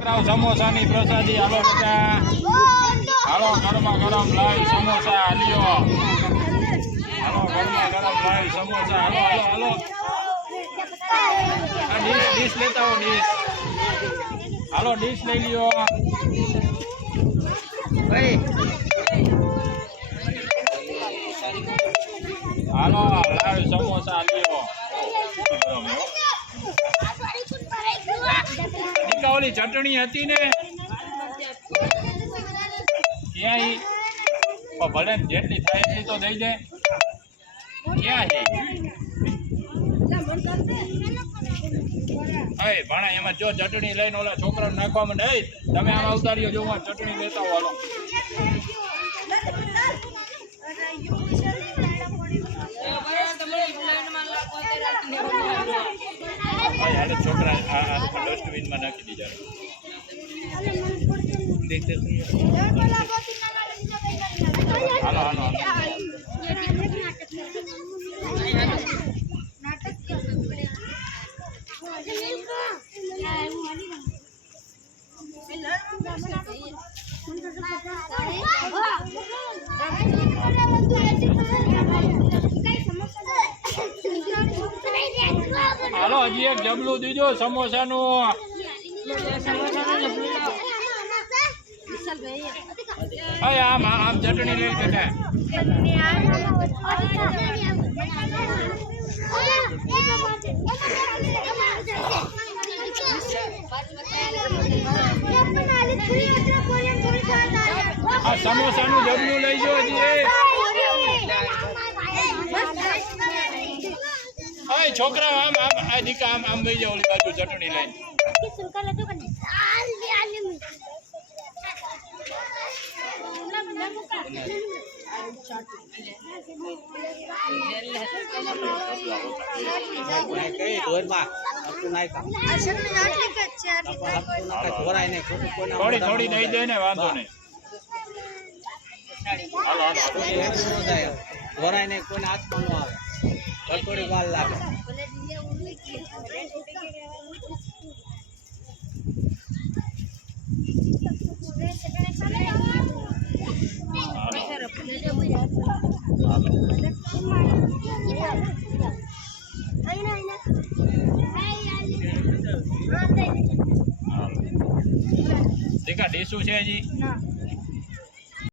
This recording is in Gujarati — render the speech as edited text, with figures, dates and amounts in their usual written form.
સમોસાની પ્રસાદી હાલો બધા હાલો ગરમા ગરમ લાવી સમોસા હાલ્યો હાલો ગરમા ગરમ લાવી સમોસા હાલો હાલો હાલો આ ડીશ લેતા હો ડીશ હાલો ડીશ લઈ લ્યો ભાઈ હાલો લાવી સમોસા લ્યો ઓલી ચટણી હતી ને ક્યાં ભલે જેટલી થાય એટલી તો દઈ દે ક્યાં છે ભણા એમાં જો ચટણી લઈને ઓલા છોકરાને નાખવા માંડે તમે આમાં ઉતાર્યો જો ચટણી લેતા હો હાલો છોકરા ડસ્ટબિનમાં નાખી દીધા હાલો હાલો હાલો હજી એક જબલું દીજો સમોસાનું આમ આમ ચટણી લઈ જતા આ સમોસાનું જબલું લઈ જો હજી છોકરા આમ આમ આ દીકા આમ આમ લઈ જાવ ઓલી બાજુ ચટણી લઈને થોડી થોડી દઈ દે ને વાંધો નહીં ધોરાય ને કોઈને હાથમાં ન આવે થોડી વાર લાગે દીકા ડીશું છે હજી